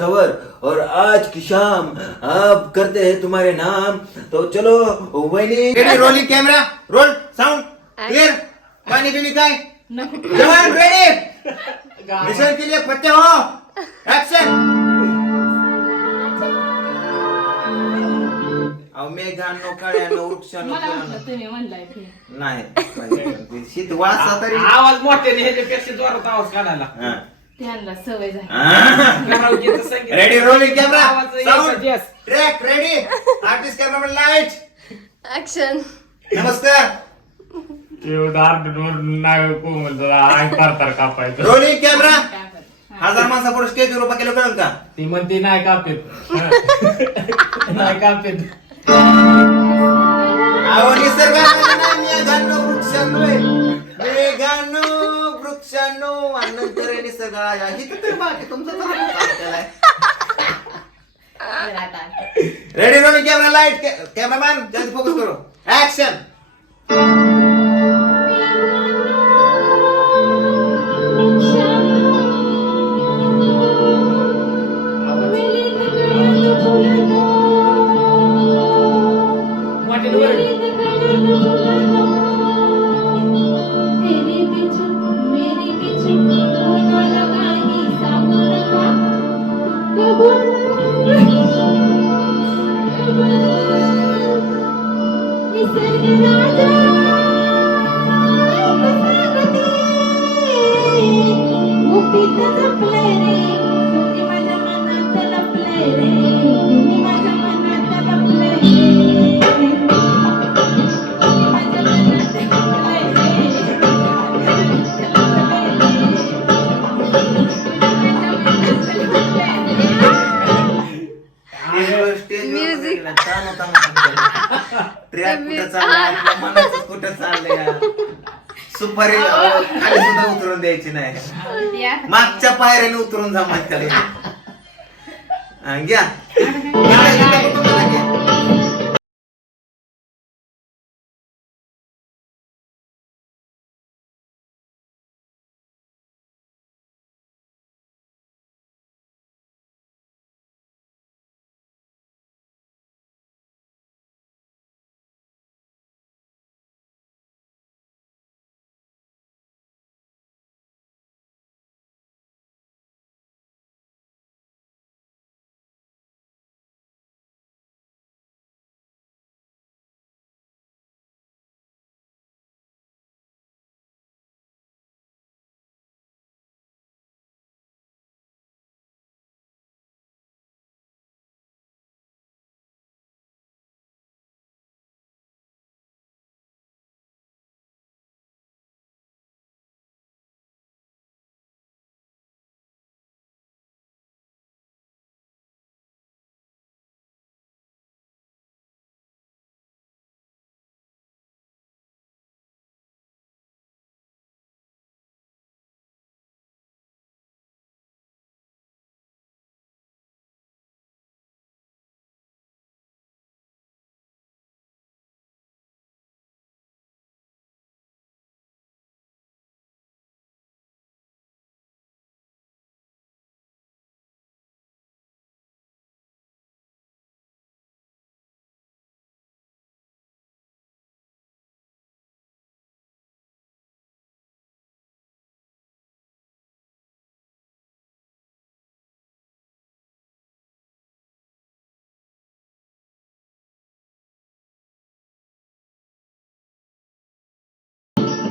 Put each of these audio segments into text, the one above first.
खबर और आज की शाम अब करते हैं तुम्हारे नाम. तो चलो वहिनी. Rolling camera roll sound clear. पाणी बिनी काय जवान रेडी मिशन के लिए पत्ते हो ऍक्शन. मेघांनो कळ्यानो वृक्षांनो नाही शीत वासा तरी आवाज मोठ्याने ह्याच्यापेक्षा जोरात आवाज काढायला त्यांना सवय झाली. Ready rolling camera sound track ready artist cameraman light action. नमस्कार. Rolling camera. 1000 माणसापुढे स्टेजवर उभा केलं कळलं का. ती म्हणते नाही कापेत नाही कापेत. मेघांनो वृक्षांनो मेघांनो वृक्षांनो नंतर निसर्गाला हित तर बाकी तुमचं ready rolling camera light cameraman जल्दी फोकस करो ऍक्शन. कुठं चाललंय सुपारी खाली सुद्धा उतरून द्यायची नाही. मागच्या पायऱ्याने उतरून जा मग त्याला घ्या.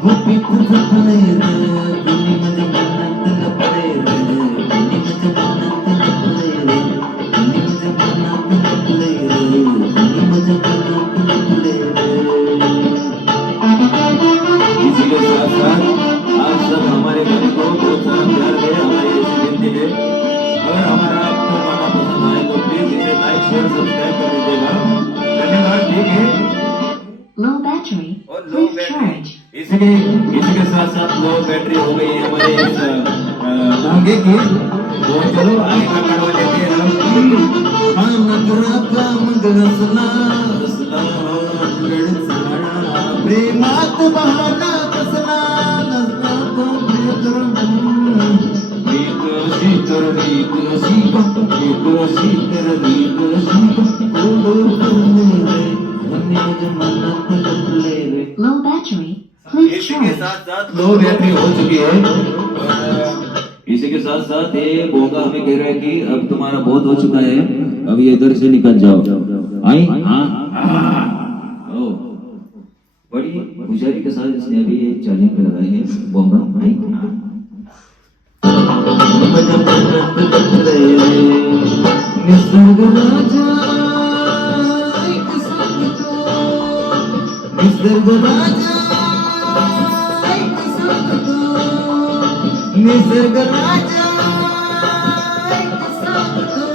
गुपित जपले रे कुणी माझ्या मनात लपले रे कुणी माझ्या मनात लपले रे कुणी माझ्या मनात लपले रे कुणी माझ्या मनात लपले रे. इसी के साथ साथ आप सब हमारे गाने को बहुत सारा प्यार दे हमारे इस दिन दे. अगर हमारा आपको गाना पसंद आए तो प्लीज इसे लाइक शेयर सब्सक्राइब कर दीजिएगा. धन्यवाद. ठीक है. Low battery. Low battery. इसी के साथ साथ लो बैटरी हो गई है हमारे इस धागे की. तो चलो आगे का कड़वा लेते हैं हम. नगरा का मगरसला रसला गडसाळा प्रेमात बहाना कसला नसला तो प्रियकर शीतर शीतर रीत अशी तर रीत अशी मनात लपले रे. Low battery. Please इसी के charge. साथ साथ लो बैटरी हो चुकी है. इसी के साथ साथ ये बोगा हमें कह रहा है कि अब तुम्हारा बहुत हो चुका है, अब ये इधर से निकल जाओ. आई हाँ ओ बड़ी होशियारी के साथ इसने अभी ये चार्जिंग पे लगाई है बोगा. आई हाँ निसर्ग राजा एक सांगतो, निसर्ग राजा एक सांगतो, निसर्ग राजा एक सांगतो.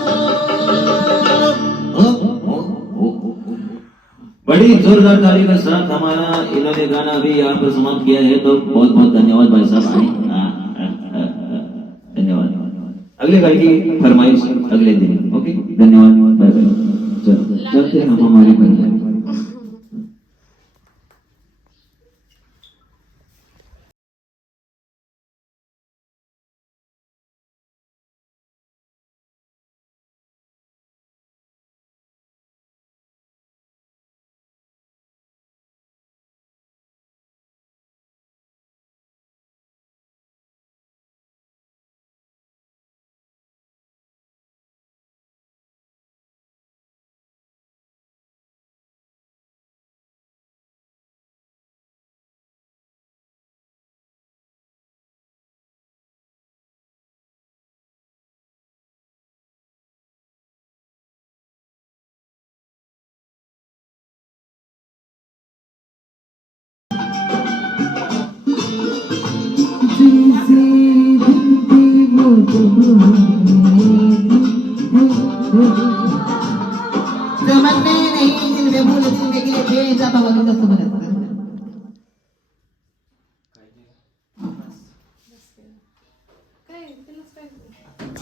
बड़ी जोरदार ताली के साथ हमारा इन्होंने गाना भी यहाँ पर समाप्त किया है, तो बहुत बहुत धन्यवाद भाई साहब. धन्यवाद. अगले भाई की फरमाइश अगले दिन. ओके धन्यवाद. Bye bye. चलते हैं हम हमारे भाई.